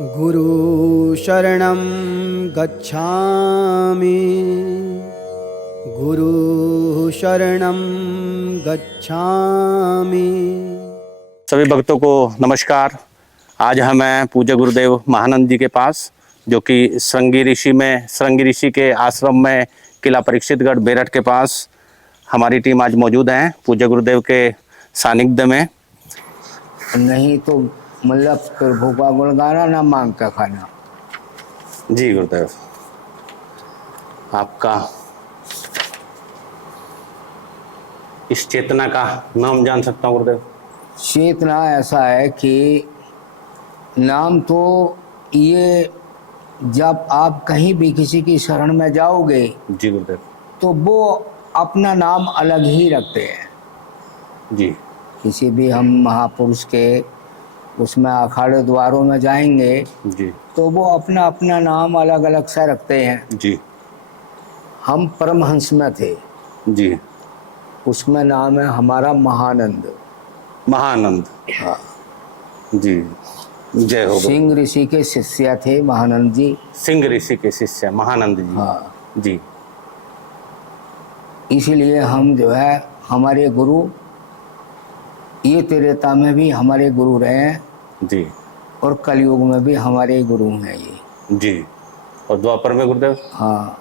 गुरु शरणं गच्छामि, गुरु शरणं गच्छामि। सभी भक्तों को नमस्कार। आज हम हैं पूज्य गुरुदेव महानंद जी के पास, जो कि श्रृंगी ऋषि के आश्रम में किला परीक्षितगढ़ बेरठ के पास हमारी टीम आज मौजूद है पूज्य गुरुदेव के सानिध्य में। नहीं तो मतलब प्रभु का गुण गाना ना मांग का खाना। जी गुरुदेव, आपका इस चेतना का नाम जान सकता हूँ गुरुदेव? चेतना ऐसा है कि नाम तो ये, जब आप कहीं भी किसी की शरण में जाओगे जी गुरुदेव, तो वो अपना नाम अलग ही रखते हैं। जी किसी भी हम महापुरुष के उसमें अखाड़े द्वारों में जाएंगे जी तो वो अपना अपना नाम अलग अलग से रखते हैं। जी हम परमहंस में थे, जी, उसमें नाम है हमारा महानंद। महानंद, हाँ जी, जय हो। सिंह ऋषि के शिष्य थे महानंद जी। सिंह ऋषि के शिष्य महानंद जी। हाँ, जी, इसलिए हम जो है हमारे गुरु ये त्रेता में भी हमारे गुरु रहे हैं जी, और कलयुग में भी हमारे गुरु हैं ये। जी, और द्वापर में गुरुदेव? हाँ,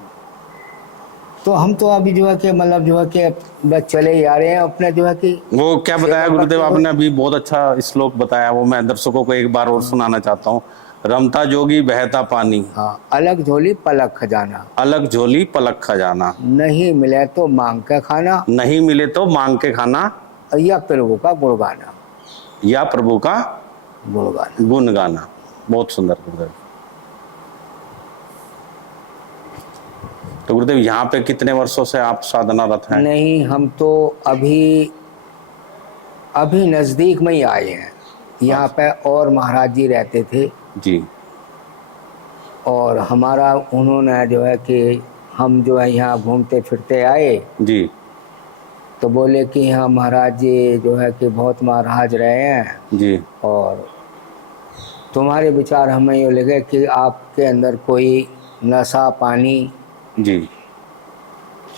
तो हम तो अभी जो है कि मतलब जो है कि बस चले ही आ रहे हैं अपने जो है कि। वो क्या बताया गुरुदेव आपने अभी? बहुत अच्छा श्लोक बताया, वो मैं दर्शकों को एक बार और सुनाना चाहता हूँ। रमता जोगी बहता पानी, हाँ, अलग झोली पलक खजाना, अलग झोली पलक खजाना, नहीं मिले तो मांग के खाना, नहीं मिले तो मांग के खाना, या प्रभु का गुण गाना, या प्रभु का गुण गाना। गुण गाना। बहुत सुंदर गुरुदेव। तो गुरुदेव यहाँ पे कितने वर्षों से आप साधनारत हैं? नहीं, हम तो अभी नजदीक में ही आए हैं यहाँ पे, और महाराज जी रहते थे जी, और हमारा उन्होंने जो है कि हम जो है यहाँ घूमते फिरते आए जी, तो बोले कि हाँ महाराज जी जो है कि बहुत महाराज रहे हैं, जी, और तुम्हारे विचार हमें ये लगे कि आपके अंदर कोई नशा पानी जी,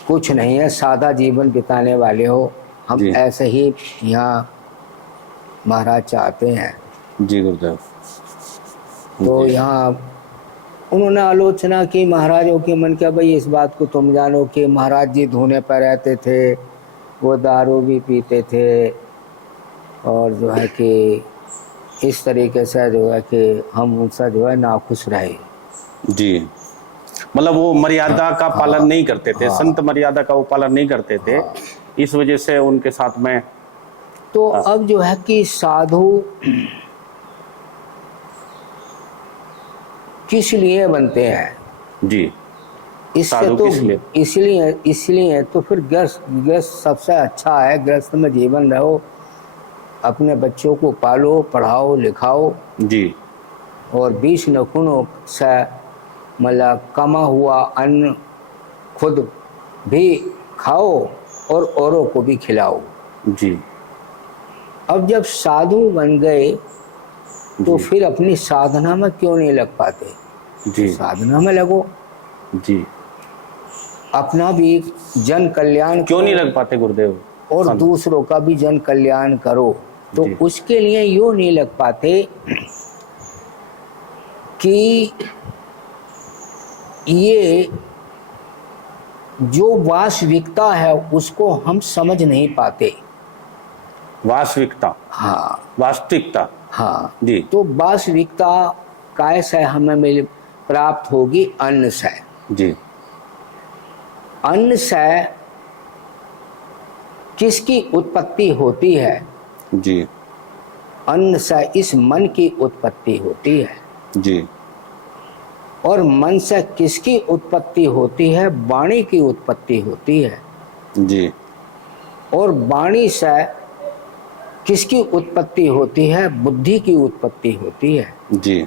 कुछ नहीं है, सादा जीवन बिताने वाले हो। हम जी। ऐसे ही यहाँ महाराज चाहते हैं। जी गुरुदेव। तो जी, यहाँ उन्होंने आलोचना की महाराजों के मन के, भाई इस बात को तुम जानो कि महाराज जी धोने पर रहते थे, वो दारू भी पीते थे, और जो है कि इस तरीके से जो है कि हम उनसे जो है नाखुश रहे। जी, मतलब वो मर्यादा का पालन नहीं करते थे। हाँ, संत मर्यादा का वो पालन नहीं करते थे। हाँ। इस वजह से उनके साथ में तो अब जो है कि साधु किस लिए बनते हैं? जी, इससे साधु तो किस लिए? इसलिए तो फिर गृहस्थ सबसे अच्छा है। गृहस्थ में जीवन रहो, अपने बच्चों को पालो, पढ़ाओ, लिखाओ, जी, और 20 नखूनों से मतलब कमा हुआ अन्न खुद भी खाओ और औरों को भी खिलाओ। जी, अब जब साधु बन गए तो जी, फिर अपनी साधना में क्यों नहीं लग पाते? जी, साधना में लगो, जी। अपना भी जन कल्याण क्यों करो नहीं लग पाते गुरुदेव? और दूसरों का भी जन कल्याण करो। तो जी। उसके लिए यूँ नहीं लग पाते कि ये जो वास्तविकता है उसको हम समझ नहीं पाते। वास्तविकता, हाँ, वास्तविकता, हाँ। जी, तो वास्तविकता कैसे हमें मिल प्राप्त होगी? अन्न से। जी, अन्न से किसकी उत्पत्ति होती है? जी, अन्न से इस मन की उत्पत्ति होती है। जी, और मन से किसकी उत्पत्ति होती है? वाणी की उत्पत्ति होती है। जी, और वाणी से किसकी उत्पत्ति होती है? बुद्धि की उत्पत्ति होती है। जी,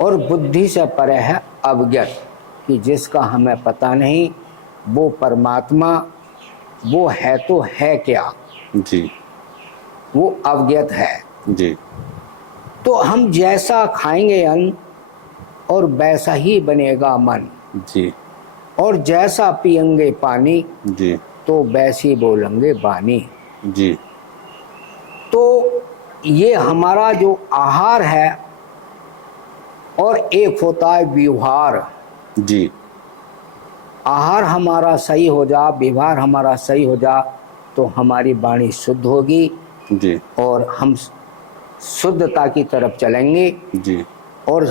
और बुद्धि से परे है अवज्ञात, कि जिसका हमें पता नहीं, वो परमात्मा वो है तो है क्या, जी, वो अवज्ञात है। जी, तो हम जैसा खाएंगे अन्न और वैसा ही बनेगा मन, जी और जैसा पियेंगे पानी जी तो वैसी बोलेंगे वाणी। जी तो ये हमारा जो आहार है, और एक होता है व्यवहार। जी आहार हमारा सही हो जा, व्यवहार हमारा सही हो जा, तो हमारी वाणी शुद्ध होगी जी और हम शुद्धता की तरफ चलेंगे। जी और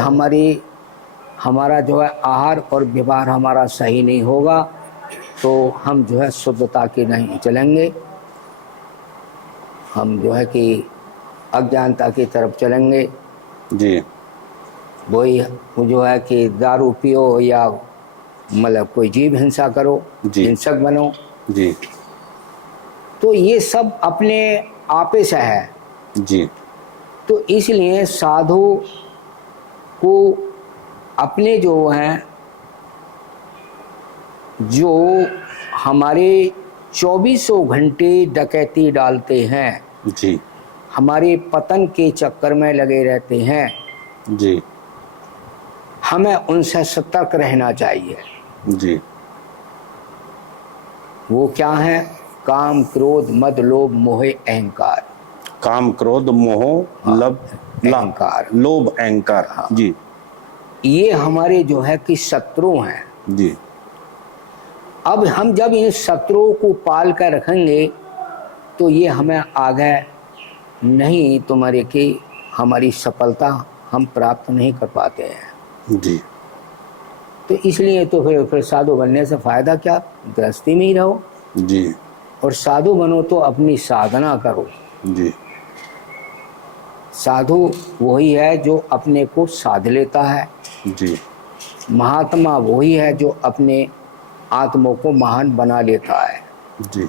हमारा जो है आहार और व्यवहार हमारा सही नहीं होगा तो हम जो है शुद्धता के नहीं चलेंगे, हम जो है कि अज्ञानता की तरफ चलेंगे। जी वही जो है कि दारू पियो या मतलब कोई जीव हिंसा करो, जी। हिंसक बनो, जी तो ये सब अपने आपे से है। जी तो इसलिए साधु को अपने जो हैं, जो हमारे 24 घंटे डकैती डालते हैं, जी हमारे पतन के चक्कर में लगे रहते हैं, जी हमें उनसे सतर्क रहना चाहिए। जी वो क्या है? काम, क्रोध, मद, लोभ, मोह, अहंकार। काम, क्रोध, मोह, अहंकार। लोभ, अहंकार। जी ये हमारे जो है कि शत्रु हैं। जी अब हम जब इन शत्रुओं को पाल कर रखेंगे तो ये हमें आगे नहीं, तुम्हारे की हमारी सफलता हम प्राप्त नहीं कर पाते हैं। जी तो इसलिए तो फिर साधु बनने से फायदा क्या? गृहस्थी में ही रहो। जी और साधु बनो तो अपनी साधना करो। जी साधु वही है जो अपने को साध लेता है। जी महात्मा वही है जो अपने आत्मा को महान बना लेता है। जी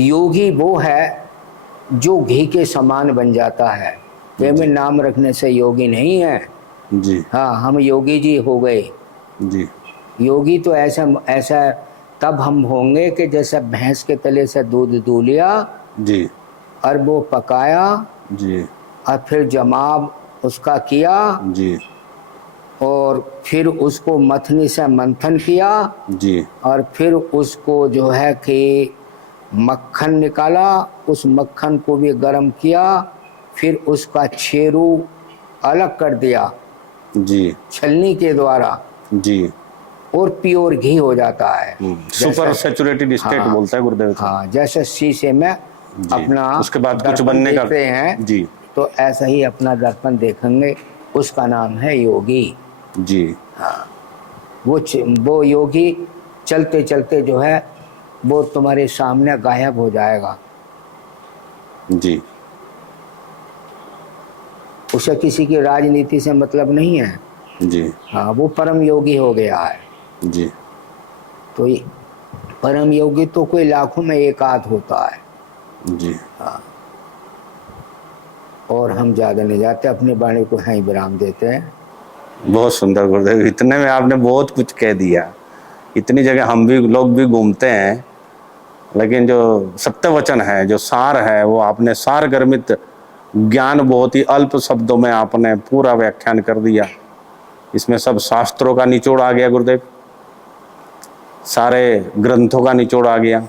योगी वो है जो घी के समान बन जाता है। वे में नाम रखने से योगी नहीं है। जी हाँ, हम योगी जी हो गए। जी योगी तो ऐसा तब हम होंगे कि जैसे भैंस के तले से दूध दू लिया जी और वो पकाया जी और फिर जमाव उसका किया जी और फिर उसको मथनी से मंथन किया जी और फिर उसको जो है कि मक्खन निकाला, उस मक्खन को भी गर्म किया, फिर उसका छेरू अलग कर दिया जी छलनी के द्वारा, जी और प्योर घी हो जाता है। सुपर सैचुरेटेड स्टेट हाँ, बोलता है गुरुदेव। हाँ, जैसे शीशे में अपना उसके बाद कुछ दर्पण बनने का देखते हैं जी तो ऐसा ही अपना दर्पण देखेंगे। उसका नाम है योगी। जी हाँ, वो योगी चलते चलते जो है वो तुम्हारे सामने गायब हो जाएगा। जी उसे किसी की राजनीति से मतलब नहीं है। जी हाँ, वो परम योगी हो गया है। जी तो ये परम योगी तो कोई लाखों में एक आध होता है। जी और हम ज़्यादा नहीं जाते, अपनी वाणी को यहीं विराम देते हैं। बहुत सुंदर गुरुदेव, इतने में आपने बहुत कुछ कह दिया। इतनी जगह हम भी लोग भी घूमते हैं, लेकिन जो सत्य वचन है, जो सार है, वो आपने सार गर्मित ज्ञान बहुत ही अल्प शब्दों में आपने पूरा व्याख्यान कर दिया। इसमें सब शास्त्रों का निचोड़ आ गया गुरुदेव, सारे ग्रंथों का निचोड़ आ गया,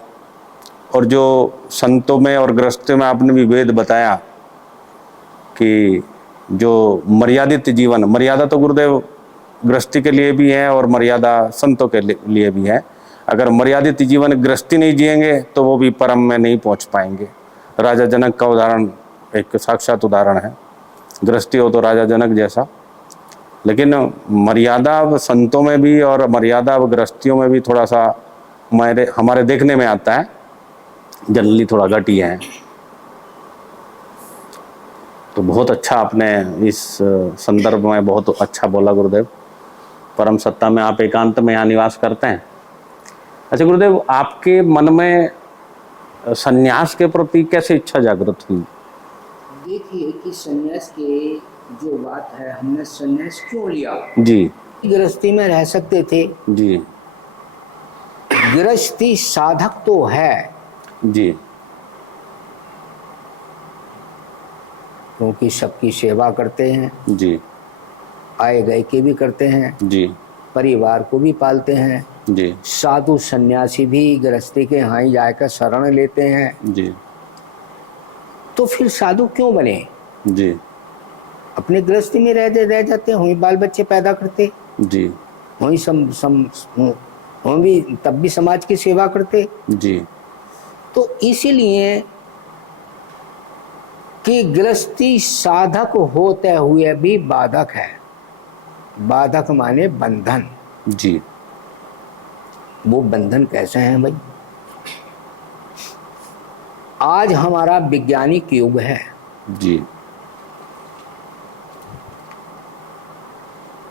और जो संतों में और गृहस्थों में आपने विभेद बताया कि जो मर्यादित जीवन, मर्यादा तो गुरुदेव गृहस्थी के लिए भी है और मर्यादा संतों के लिए भी है। अगर मर्यादित जीवन गृहस्थी नहीं जिएंगे तो वो भी परम में नहीं पहुंच पाएंगे। राजा जनक का उदाहरण एक साक्षात उदाहरण है। गृहस्थी हो तो राजा जनक जैसा, लेकिन मर्यादा अब संतों में भी और मर्यादा अब गृहस्थियों में भी थोड़ा सा हमारे देखने में आता है, जनरली थोड़ा घटी है। तो बहुत अच्छा आपने इस संदर्भ में बहुत अच्छा बोला गुरुदेव। परम सत्ता में आप एकांत में यहाँ निवास करते हैं। अच्छा गुरुदेव, आपके मन में संन्यास के प्रति कैसे इच्छा जागृत हुई? देखिए कि संन्यास के जो बात है, हमने संन्यास क्यों लिया? जी, गृहस्थी में रह सकते थे। जी, गृहस्थी साधक तो है, जी, क्योंकि सबकी सेवा करते हैं, जी आए गए के भी करते हैं, जी परिवार को भी पालते हैं। जी साधु सन्यासी भी गृहस्थी के यहाँ ही जाकर शरण लेते हैं। जी तो फिर साधु क्यों बने? जी अपने गृहस्थी में रह जाते, वहीं बाल बच्चे पैदा करते, जी वहीं वहीं भी तब भी समाज की सेवा करते। जी तो इसीलिए कि गृहस्थी साधक होते हुए भी बाधक है। बाधक माने बंधन। जी वो बंधन कैसे हैं भाई? आज हमारा वैज्ञानिक युग है। जी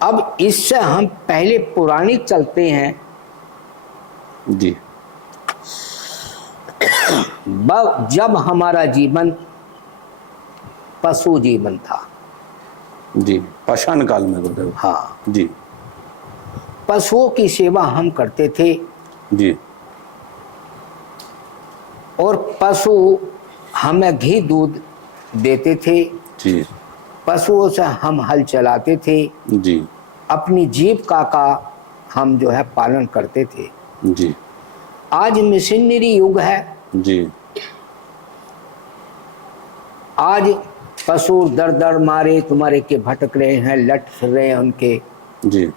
अब इससे हम पहले पौराणिक चलते हैं। जी जब हमारा जीवन पशु जीवन था। जी पाषाण काल में गुरुदेव। हाँ, जी पशुओं की सेवा हम करते थे जी और पशु हमें घी दूध देते थे। जी पशुओं से हम हल चलाते थे। जी अपनी जीविका का हम जो है पालन करते थे। जी आज मशीनरी युग है। जी आज पशु दर दर मारे तुम्हारे के भटक रहे हैं, लट फिर रहे हैं उनके। जी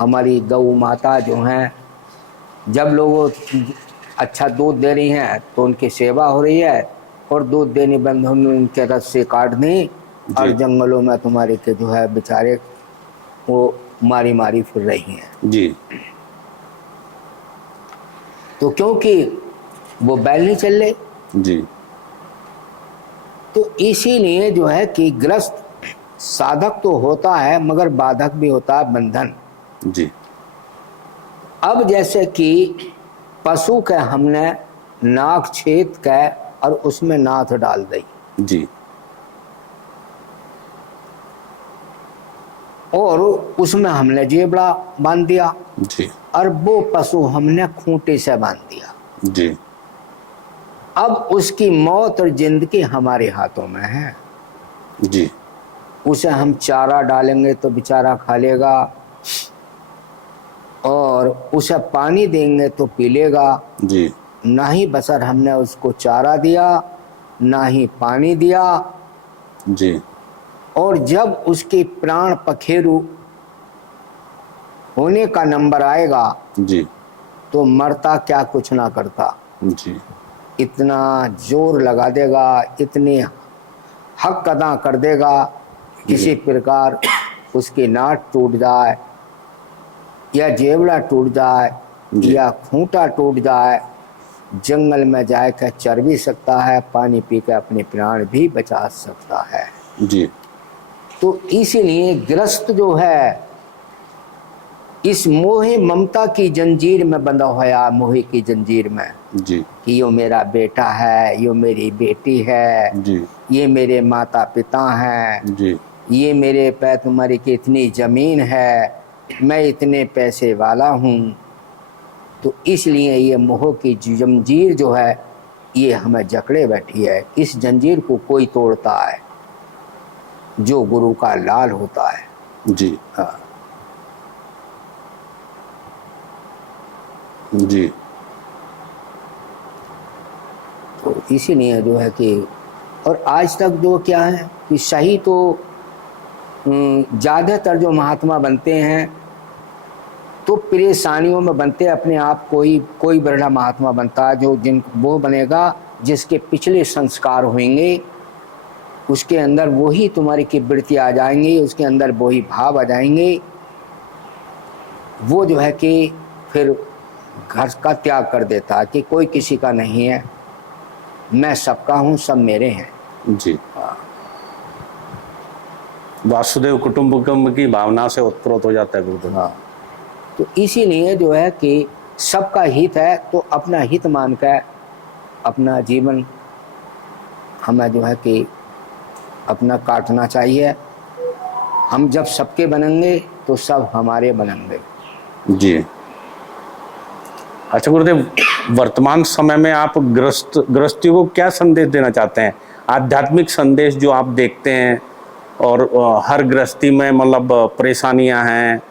हमारी गौ माता जो हैं, जब लोग अच्छा दूध दे रही हैं तो उनकी सेवा हो रही है, और दूध देने बंद होने उनके रस्से काट दी और जंगलों में तुम्हारे के जो है बेचारे वो मारी मारी फिर रही हैं। जी तो क्योंकि वो बैल नहीं चल रहे। जी तो इसीलिए जो है कि ग्रस्त साधक तो होता है मगर बाधक भी होता है बंधन। जी अब जैसे कि पशु के हमने नाक छेद के और उसमें नाथ डाल दी जी और उसमें हमने जेबड़ा बांध दिया, जी और वो पशु हमने खूंटे से बांध दिया। जी अब उसकी मौत और जिंदगी हमारे हाथों में है। जी उसे हम चारा डालेंगे तो बेचारा खा लेगा, और उसे पानी देंगे तो पी लेगा। जी ना ही बसर हमने उसको चारा दिया, ना ही पानी दिया। जी और जब उसके प्राण पखेरु होने का नंबर आएगा जी तो मरता क्या कुछ ना करता। जी इतना जोर लगा देगा, इतने हक अदा कर देगा, किसी प्रकार उसकी नाट टूट जाए या जेवड़ा टूट जाए या खूंटा टूट जाए, जंगल में जाकर चर भी सकता है, पानी पी कर अपने प्राण भी बचा सकता है। जी तो इसीलिए ग्रस्त जो है इस मोह ममता की जंजीर में बंधा हुआ, मोह की जंजीर में, जी कि यो मेरा बेटा है, यो मेरी बेटी है, जी ये मेरे माता पिता हैं, जी ये मेरे पे तुम्हारी की इतनी जमीन है, मैं इतने पैसे वाला हूँ। तो इसलिए ये मोह की जंजीर जो है ये हमें जकड़े बैठी है। इस जंजीर को कोई तोड़ता है जो गुरु का लाल होता है। जी हाँ। जी तो इसीलिए जो है कि, और आज तक जो क्या है कि सही तो ज़्यादातर जो महात्मा बनते हैं तो परेशानियों में बनते, अपने आप कोई बड़ा महात्मा बनता है जो वो बनेगा जिसके पिछले संस्कार होंगे, उसके अंदर वही तुम्हारी की वृत्ति आ जाएंगी, उसके अंदर वही भाव आ जाएंगे। वो जो है कि फिर घर का त्याग कर देता है कि कोई किसी का नहीं है, मैं सबका हूँ, सब मेरे हैं। जी वासुदेव कुटुंबकम की भावना से उत्प्रोत हो जाता है गुरुदेव। हाँ, तो इसीलिए जो है कि सबका हित है तो अपना हित मान कर अपना जीवन हमें जो है कि अपना काटना चाहिए। हम जब सबके बनेंगे तो सब हमारे बनेंगे। जी अच्छा गुरुदेव, वर्तमान समय में आप गृहस्थियों को क्या संदेश देना चाहते हैं? आध्यात्मिक संदेश जो आप देखते हैं, और हर गृहस्थी में मतलब परेशानियां हैं,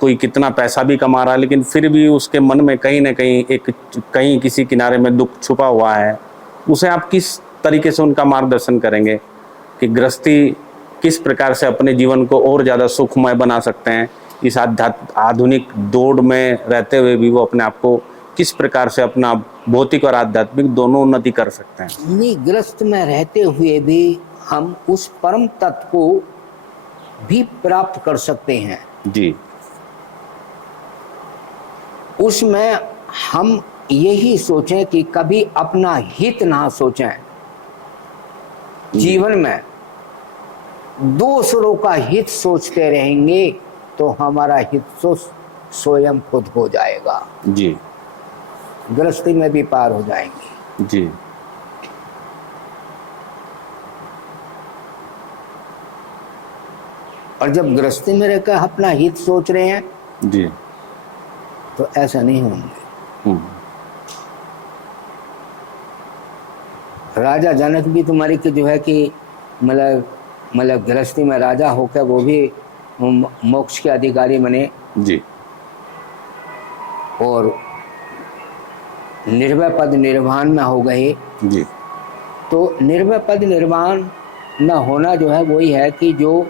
कोई कितना पैसा भी कमा रहा है लेकिन फिर भी उसके मन में कहीं ना कहीं किसी किनारे में दुख छुपा हुआ है, उसे आप किस तरीके से उनका मार्गदर्शन करेंगे कि गृहस्थी किस प्रकार से अपने जीवन को और ज़्यादा सुखमय बना सकते हैं? इस आधुनिक दौड़ में रहते हुए भी वो अपने आप को किस प्रकार से अपना भौतिक और आध्यात्मिक दोनों उन्नति कर सकते हैं? नहीं, ग्रस्त में रहते हुए भी हम उस परम तत्व को भी प्राप्त कर सकते हैं जी। उसमें हम यही सोचें कि कभी अपना हित ना सोचें। जीवन में दूसरों का हित सोचते रहेंगे तो हमारा हित स्वयं खुद हो जाएगा जी। गृहस्थी में भी पार हो जाएंगे जी। और जब गृहस्थी में रहकर अपना हित सोच रहे हैं जी, तो ऐसा नहीं होंगे। राजा जनक भी तुम्हारी की जो है कि मतलब गृहस्थी में राजा होकर वो भी मोक्ष के अधिकारी बने जी। और निर्भय पद निर्वाण में हो गए जी। तो निर्भय पद निर्वाण न होना जो है वही है कि जो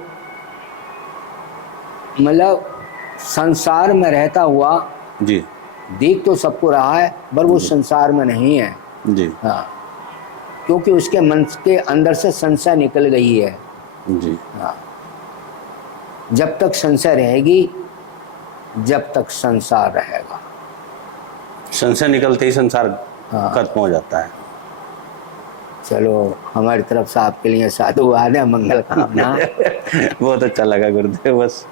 मतलब संसार में रहता हुआ जी। देख तो सबको रहा है पर वो संसार में नहीं है। जी। हाँ, क्योंकि उसके मन के अंदर से संशय निकल गई है। जी। हाँ, जब तक संशय रहेगी जब तक संसार रहेगा। संशय निकलते ही संसार हाँ। खत्म हो जाता है। चलो, हमारी तरफ से आपके लिए साधुवाद है, मंगल कामना। बहुत अच्छा लगा गुरुदेव। बस